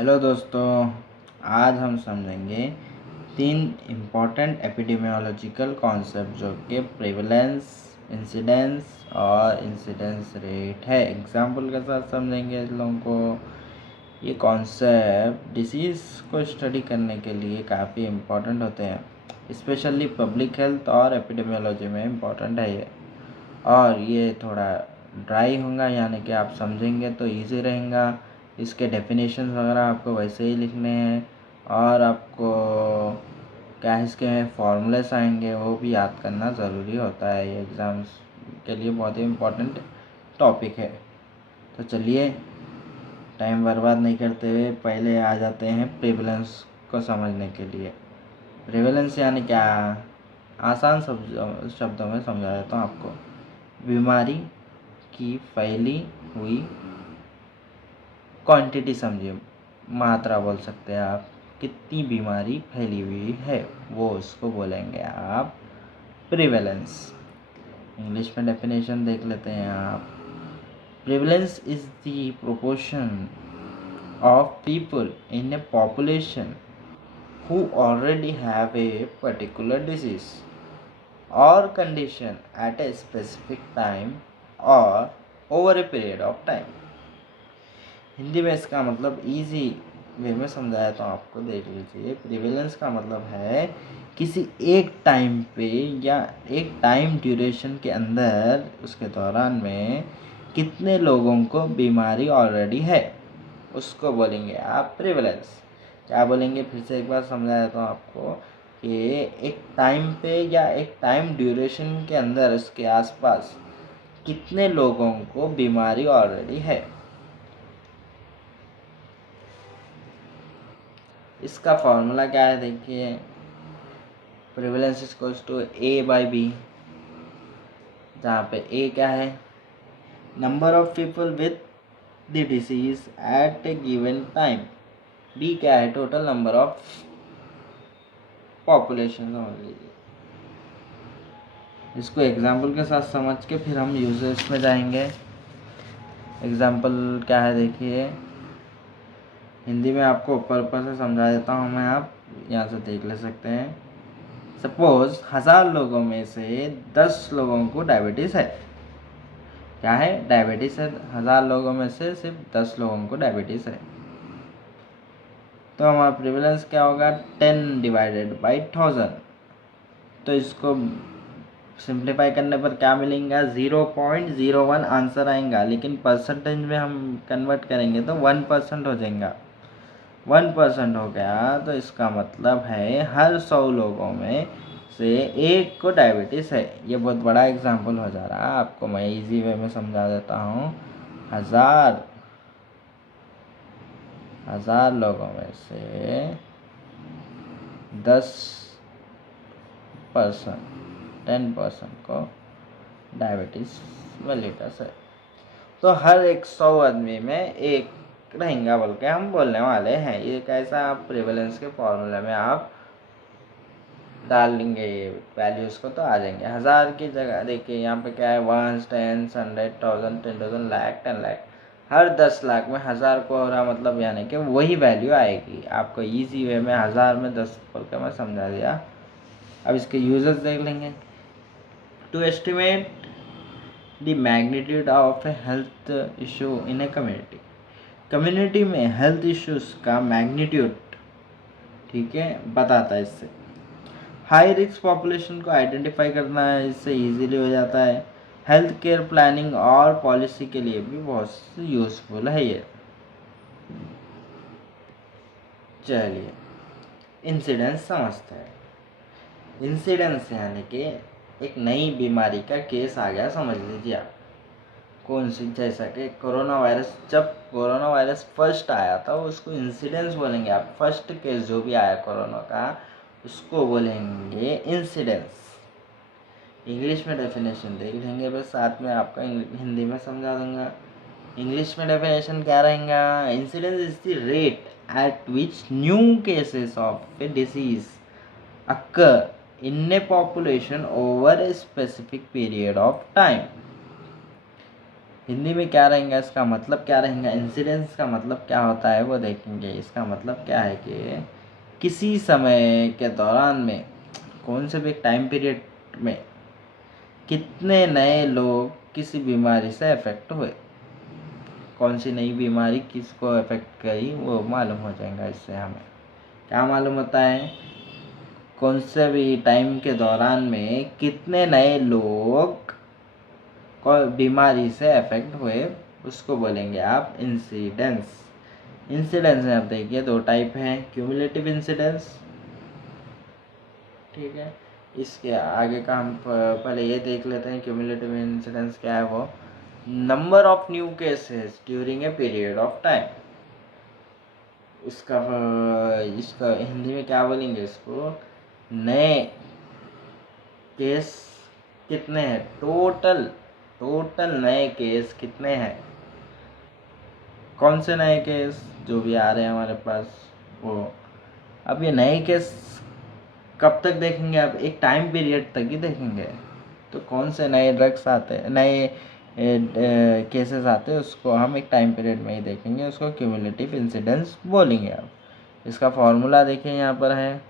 Hello दोस्तों, आज हम समझेंगे 3 इम्पॉर्टेंट एपिडेमियोलॉजिकल कॉन्सेप्ट जो कि प्रेवलेंस, इंसिडेंस और इंसिडेंस रेट है। एग्जाम्पल के साथ समझेंगे इन लोगों को। ये कॉन्सेप्ट डिसीज़ को स्टडी करने के लिए काफ़ी इम्पॉर्टेंट होते हैं, स्पेशली पब्लिक हेल्थ और एपिडेमियोलॉजी में इम्पॉर्टेंट है ये। और ये थोड़ा ड्राई होगा, यानी कि आप समझेंगे तो ईजी रहेगा। इसके डेफिनेशंस वगैरह आपको वैसे ही लिखने हैं और आपको क्या इसके फॉर्मूलेस आएंगे वो भी याद करना ज़रूरी होता है। ये एग्ज़ाम्स के लिए बहुत ही इम्पोर्टेंट टॉपिक है। तो चलिए टाइम बर्बाद नहीं करते हुए पहले आ जाते हैं प्रेवलेंस को समझने के लिए। प्रेवलेंस यानी क्या? आसान शब्दों में समझा देता हूँ आपको। बीमारी की फैली हुई क्वांटिटी समझिए, मात्रा बोल सकते हैं आप। कितनी बीमारी फैली हुई है वो उसको बोलेंगे आप प्रिवेलेंस। इंग्लिश में डेफिनेशन देख लेते हैं आप। Prevalence is the proportion of people in A population who already have a particular disease or condition at a specific time or over a period of time। Hindi में इसका मतलब इजी वे में समझाया तो आपको देख लीजिए। प्रिवेलेंस का मतलब है किसी एक टाइम पे या एक टाइम ड्यूरेशन के अंदर उसके दौरान में कितने लोगों को बीमारी ऑलरेडी है, उसको बोलेंगे आप प्रिवेलेंस। क्या बोलेंगे, फिर से एक बार समझाया तो आपको कि एक टाइम पे या एक टाइम ड्यूरेशन के अंदर उसके आसपास कितने लोगों को बीमारी ऑलरेडी है। इसका फॉर्मूला क्या है देखिए, प्रिवेलेंस इक्वल्स टू A/B, जहाँ पे A क्या है, number of people with the disease at a given time. B क्या है, टोटल नंबर ऑफ पॉपुलेशन समझ लीजिए। इसको एग्जाम्पल के साथ समझ के फिर हम यूजेस में जाएंगे। एग्जाम्पल क्या है देखिए, हिंदी में आपको ऊपर से समझा देता हूँ मैं, आप यहाँ से देख ले सकते हैं। सपोज 1000 लोगों में से 10 लोगों को डायबिटीज़ है। क्या है, डायबिटीज़ है। 1000 लोगों में से सिर्फ 10 लोगों को डायबिटीज़ है। तो हमारा प्रिवलेंस क्या होगा, 10 डिवाइडेड बाई 1000। तो इसको सिंप्लीफाई करने पर क्या मिलेगा, 0.01 आंसर आएगा। लेकिन परसेंटेज में हम कन्वर्ट करेंगे तो 1% हो जाएगा। 1% हो गया तो इसका मतलब है हर 100 लोगों में से एक को डायबिटीज़ है। ये बहुत बड़ा एग्जाम्पल हो जा रहा है, आपको मैं इजी वे में समझा देता हूँ। हजार लोगों में से 10% को डायबिटीज़ मेलिटस है। तो हर 100 आदमी में एक रहेंगे बोल के हम बोलने वाले हैं। ये कैसा, आप प्रिवेलेंस के फॉर्मूले में आप डाल लेंगे ये वैल्यूज़ को तो आ जाएंगे। 1000 की जगह देखिए यहाँ पे क्या है, 1, 10, 100, 1000, 10,000, लाख, 10 लाख। हर 10 लाख में 1000 को हो रहा, मतलब यानी कि वही वैल्यू आएगी। आपको इजी वे में 1000 में 10 बोल के मैं समझा दिया। अब इसके यूजर्स देख लेंगे। To estimate the magnitude of a health issue in a community. Community में हेल्थ इश्यूज का मैग्नीट्यूड, ठीक है, बताता है इससे। हाई रिस्क पॉपुलेशन को आइडेंटिफाई करना है, इससे इजीली हो जाता है। हेल्थ केयर प्लानिंग और पॉलिसी के लिए भी बहुत यूजफुल है ये। चलिए इंसिडेंस समझते हैं। इंसिडेंस यानी कि एक नई बीमारी का केस आ गया, समझ लीजिए आप। कौन सी, जैसा कि कोरोना वायरस, जब कोरोना वायरस फर्स्ट आया था उसको इंसिडेंस बोलेंगे आप। फर्स्ट केस जो भी आया कोरोना का उसको बोलेंगे इंसिडेंस। इंग्लिश में डेफिनेशन देख लेंगे, बस साथ में आपका हिंदी में समझा दूंगा। इंग्लिश में डेफिनेशन क्या रहेगा, incidence is the rate at which new cases of A disease occur in A population over a specific period of time. Hindi में क्या रहेगा, इसका मतलब क्या रहेगा, इंसिडेंस का मतलब क्या होता है वो देखेंगे। इसका मतलब क्या है कि किसी समय के दौरान में, कौन से भी टाइम पीरियड में कितने नए लोग किसी बीमारी से अफेक्ट हुए, कौन सी नई बीमारी किसको अफेक्ट करी वो मालूम हो जाएगा। इससे हमें क्या मालूम होता है, कौन से भी टाइम के दौरान में कितने नए लोग बीमारी से अफेक्ट हुए, उसको बोलेंगे आप इंसिडेंस। इंसिडेंस में आप देखिए दो टाइप हैं, क्यूमुलेटिव इंसिडेंस, ठीक है। इसके आगे का हम पहले ये देख लेते हैं क्यूमुलेटिव इंसिडेंस क्या है। वो number of new cases during a period of time. इसका इसका हिंदी में क्या बोलेंगे, इसको नए केस कितने हैं, टोटल टोटल नए केस कितने हैं, कौन से नए केस जो भी आ रहे हैं हमारे पास वो। अब ये नए केस कब तक देखेंगे, आप एक टाइम पीरियड तक ही देखेंगे। तो कौन से नए ड्रग्स आते हैं, नए केसेस आते हैं, उसको हम एक टाइम पीरियड में ही देखेंगे, उसको क्यूमुलेटिव इंसिडेंस बोलेंगे। आप इसका फॉर्मूला देखें, यहाँ पर है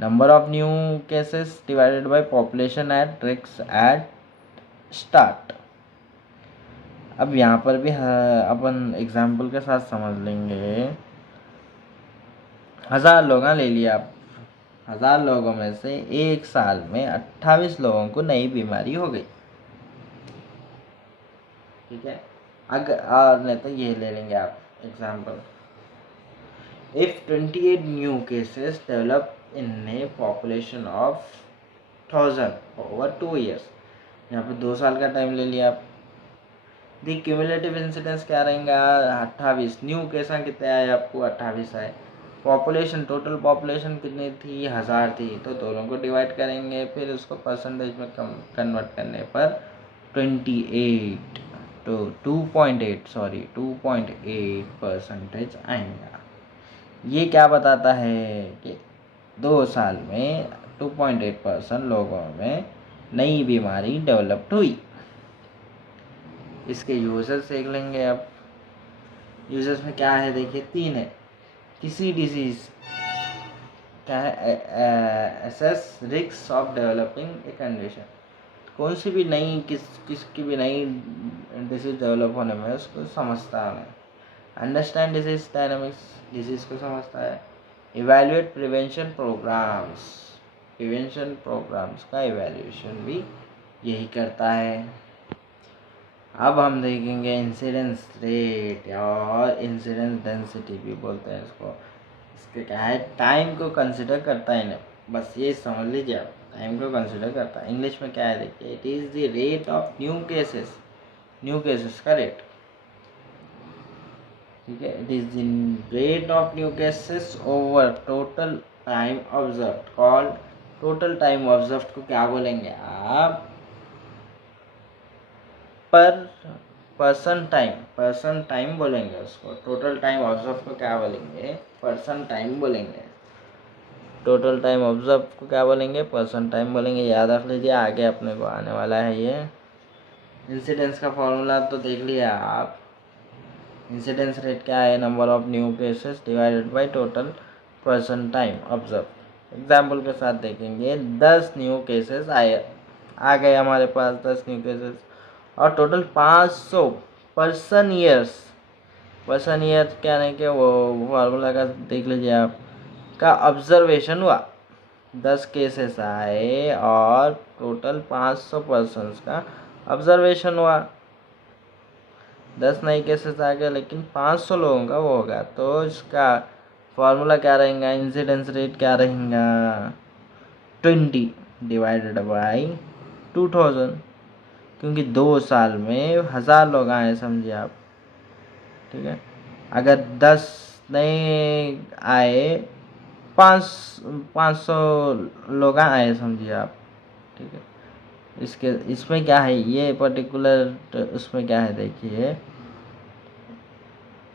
number of new cases divided by population at drugs eight start. अब यहाँ पर भी अपन एग्जाम्पल के साथ समझ लेंगे। 1000 लोग ले लिया आप, 1000 लोगों में से एक साल में 28 लोगों को नई बीमारी हो गई, ठीक है। अगर और नहीं तो ये ले लेंगे आप example, if 28 new cases develop in A population of 1000 over 2 years। यहाँ पे 2 साल का टाइम ले लिया आप। दी क्यूमुलेटिव इंसिडेंस क्या रहेगा, 28 न्यू केस कितने आए आपको, 28 आए। पॉपुलेशन, टोटल पॉपुलेशन कितनी थी, 1000 थी। तो दोनों को डिवाइड करेंगे, फिर उसको परसेंटेज में कन्वर्ट करने पर 28 तो 2.8 आएगा। ये क्या बताता है कि 2 साल में 2.8% लोगों में नई बीमारी डेवलप्ड हुई। इसके यूजर्स देख लेंगे अब। यूजर्स में क्या है देखिए, 3 है। किसी डिजीज क्या है, assess risk of developing a condition. कौन सी भी नई किसकी भी नई डिजीज डेवलप होने में उसको समझता है। अंडरस्टैंड डिजीज डायनामिक्स, डिजीज को समझता है। Evaluate prevention programmes, prevention programmes का इवैल्यूएशन भी यही करता है। अब हम देखेंगे इंसिडेंस रेट और इंसिडेंस डेंसिटी भी बोलते हैं इसको। इसके क्या है, टाइम को कंसिडर करता है ना, बस ये समझ लीजिए आप, टाइम को कंसिडर करता है। इंग्लिश में क्या है देखिए, it is the rate of new cases का रेट, ठीक है। It is the rate of new cases over total time observed, called total time observed को क्या बोलेंगे आप, पर्सन टाइम बोलेंगे उसको। टोटल टाइम ऑब्जर्व को क्या बोलेंगे, पर्सन टाइम बोलेंगे। टोटल टाइम ऑब्जर्व को क्या बोलेंगे, पर्सन टाइम बोलेंगे। याद रख लीजिए, आगे अपने को आने वाला है ये। इंसिडेंस का फॉर्मूला तो देख लिया आप। इंसिडेंस रेट क्या है, number of new cases divided by total person time observe. Example के साथ देखेंगे, 10 न्यू केसेस आ गए हमारे पास, 10 न्यू केसेस, और टोटल 500 पर्सन ईयर्स क्या नहीं कि वो फार्मूला का देख लीजिए आप, का ऑब्जर्वेशन हुआ। 10 केसेस आए और टोटल 500 पर्सन्स का ऑब्जर्वेशन हुआ। 10 नए केसेस आ गए लेकिन 500 लोगों का वो होगा, तो इसका फार्मूला क्या रहेगा, इंसिडेंस रेट क्या रहेगा, 20 डिवाइडेड बाई 2000, क्योंकि 2 साल में 1000 लोग आए समझिए आप, ठीक है। अगर 10 नए आए, 500 लोग आए समझिए आप, ठीक है। इसमें क्या है, ये पर्टिकुलर उसमें क्या है देखिए,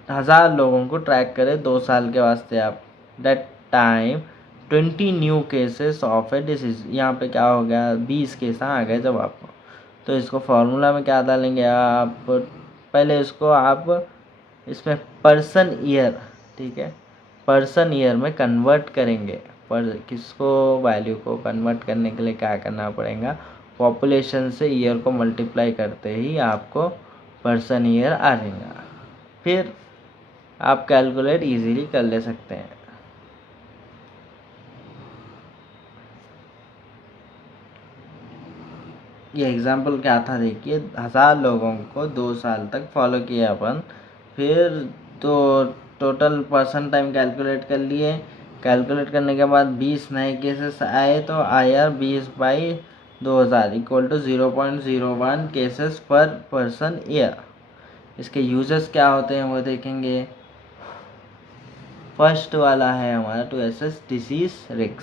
1000 लोगों को ट्रैक करें 2 साल के वास्ते आप। That time 20 new cases of A disease, यहाँ पे क्या हो गया, 20 केस आ गए जब आपको। तो इसको फॉर्मूला में क्या डालेंगे आप, पहले इसको आप इसमें पर्सन ईयर, ठीक है, पर्सन ईयर में कन्वर्ट करेंगे। पर किसको, वैल्यू को कन्वर्ट करने के लिए क्या करना पड़ेगा, पॉपुलेशन से ईयर को मल्टीप्लाई करते ही आपको पर्सन ईयर आ जाएगा। फिर आप कैलकुलेट इजीली कर ले सकते हैं। ये एग्जाम्पल क्या था देखिए, 1000 लोगों को 2 साल तक फॉलो किया अपन, फिर तो टोटल पर्सन टाइम कैलकुलेट कर लिए। कैलकुलेट करने के बाद 20 नए केसेस आए, तो आया 20/2000 इक्वल टू 0.01 केसेस पर पर्सन ईयर। इसके यूजर्स क्या होते हैं वो देखेंगे। फर्स्ट वाला है हमारा टू एसेस डिसीज रिस्क,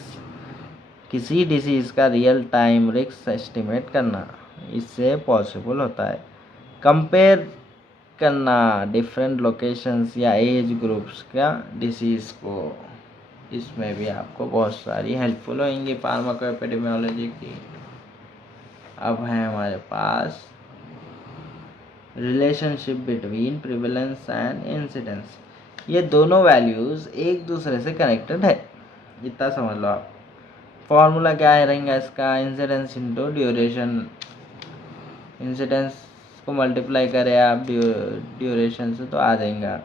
किसी डिसीज़ का रियल टाइम रिस्क एस्टिमेट करना, इससे पॉसिबल होता है। कंपेयर करना डिफरेंट लोकेशंस या एज ग्रुप्स का डिसीज़ को, इसमें भी आपको बहुत सारी हेल्पफुल होंगी फार्माकोएपिडेमियोलॉजी की। अब है हमारे पास relationship between prevalence and incidence. ये दोनों वैल्यूज़ एक दूसरे से कनेक्टेड है, इतना समझ लो आप। फॉर्मूला क्या है रहेगा इसका, इंसिडेंस इंटू ड्यूरेशन, इंसिडेंस को मल्टीप्लाई करें आप ड्यूरेशन से तो आ जाएगा।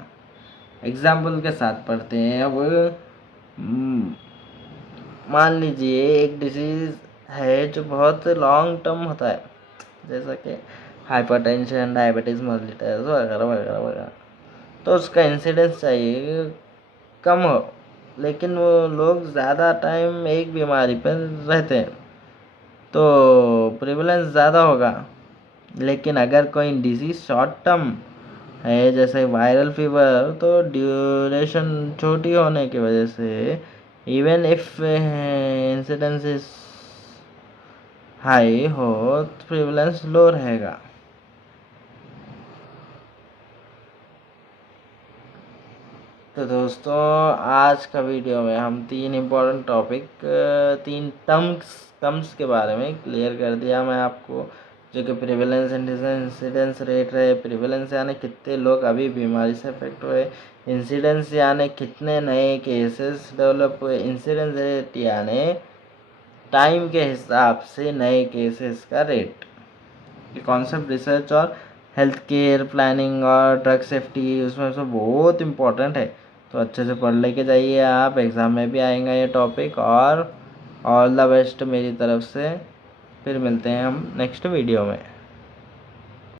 एग्जाम्पल के साथ पढ़ते हैं। अब मान लीजिए एक डिसीज़ है जो बहुत लॉन्ग टर्म होता है, जैसा कि हाइपरटेंशन, डायबिटीज़ मेलिटस वगैरह वगैरह वगैरह, तो उसका इंसिडेंस चाहिए कम हो, लेकिन वो लोग ज़्यादा टाइम एक बीमारी पर रहते हैं तो प्रिवलेंस ज़्यादा होगा। लेकिन अगर कोई डिजीज़ शॉर्ट टर्म है जैसे वायरल फीवर, तो ड्यूरेशन छोटी होने की वजह से even if incidence is high हो तो प्रिवलेंस लो रहेगा। तो दोस्तों आज का वीडियो में हम 3 इम्पोर्टेंट टॉपिक, 3 टर्म्स के बारे में क्लियर कर दिया मैं आपको, जो कि प्रिवेलेंस इंसिडेंस रेट रहे। प्रिवेलेंस यानी कितने लोग अभी बीमारी से अफेक्ट हुए, इंसिडेंस यानी कितने नए केसेस डेवलप हुए, इंसिडेंस रेट यानी टाइम के हिसाब से नए केसेस का रेट। ये कॉन्सेप्ट रिसर्च और हेल्थ केयर प्लानिंग और ड्रग सेफ्टी उसमें सब बहुत इम्पोर्टेंट है, तो अच्छे से पढ़ लेके जाइए आप, एग्ज़ाम में भी आएगा ये टॉपिक। और ऑल द बेस्ट मेरी तरफ से। फिर मिलते हैं हम नेक्स्ट वीडियो में।